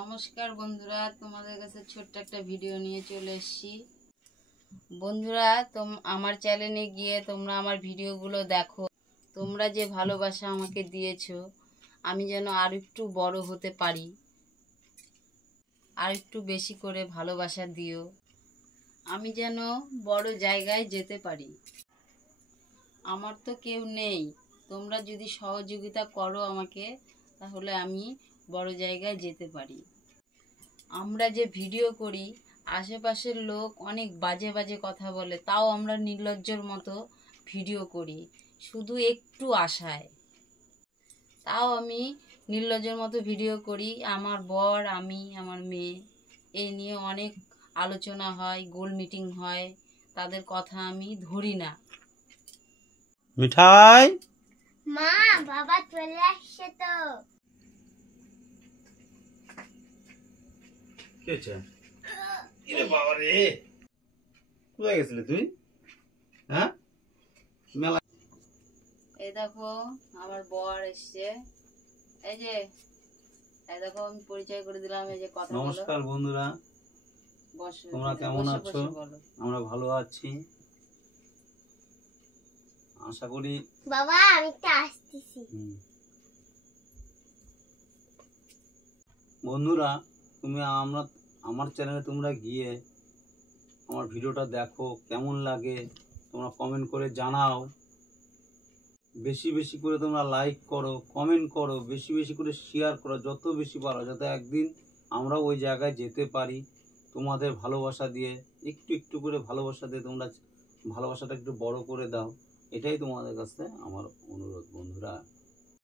নমস্কার বন্ধুরা, তোমাদের কাছে ছোট্ট একটা ভিডিও নিয়ে চলে এসেছি। বন্ধুরা, আমার চ্যানেলে গিয়ে তোমরা আমার ভিডিওগুলো দেখো। তোমরা যে ভালোবাসা আমাকে দিয়েছো, আমি যেন আর একটু বড় হতে পারি, আর একটু বেশি করে ভালোবাসা দিও। আমি যেন বড় জায়গায় যেতে পারি। আমার তো কেউ নেই, তোমরা যদি সহযোগিতা করো আমাকে, তাহলে আমি বড় জায়গায় যেতে পারি। আমরা যে ভিডিও করি, আশেপাশের লোক অনেক বাজে বাজে কথা বলে, তাও আমরা নির্লজ্জর মতো ভিডিও করি শুধু একটু আশায়। তাও আমি নির্লজ্জর মতো ভিডিও করি। আমার বর, আমি, আমার মেয়ে, এই নিয়ে অনেক আলোচনা হয়, গোল মিটিং হয়, তাদের কথা আমি ধরি না। মিঠাই, মা, বাবা চলে আসছে তো। কি হচ্ছে? ইরে বাবা রে, কোথায় গেছিলি তুই? হ্যাঁ, মেলা। এই দেখো আমার বর এসছে। এই দেখো আমি পরিচয় করে দিলাম। এই যে কথা বলো। নমস্কার বন্ধুরা, বসো, তোমরা কেমন বসে আছো? বসে বলো। আমরা ভালো আছি, আশা করি। বাবা, আমি তো আসতেছি। বন্ধুরা, তুমি আমার চ্যানেলে তোমরা গিয়ে আমার ভিডিওটা দেখো, কেমন লাগে তোমরা কমেন্ট করে জানাও। বেশি বেশি করে তোমরা লাইক করো, কমেন্ট করো, বেশি বেশি করে শেয়ার করো, যত বেশি পারো, যাতে একদিন আমরা ওই জায়গায় যেতে পারি। তোমাদের ভালোবাসা দিয়ে, একটু একটু করে ভালোবাসা দিয়ে তোমরা ভালোবাসাটা একটু বড় করে দাও। এটাই তোমাদের কাছে আমার অনুরোধ বন্ধুরা।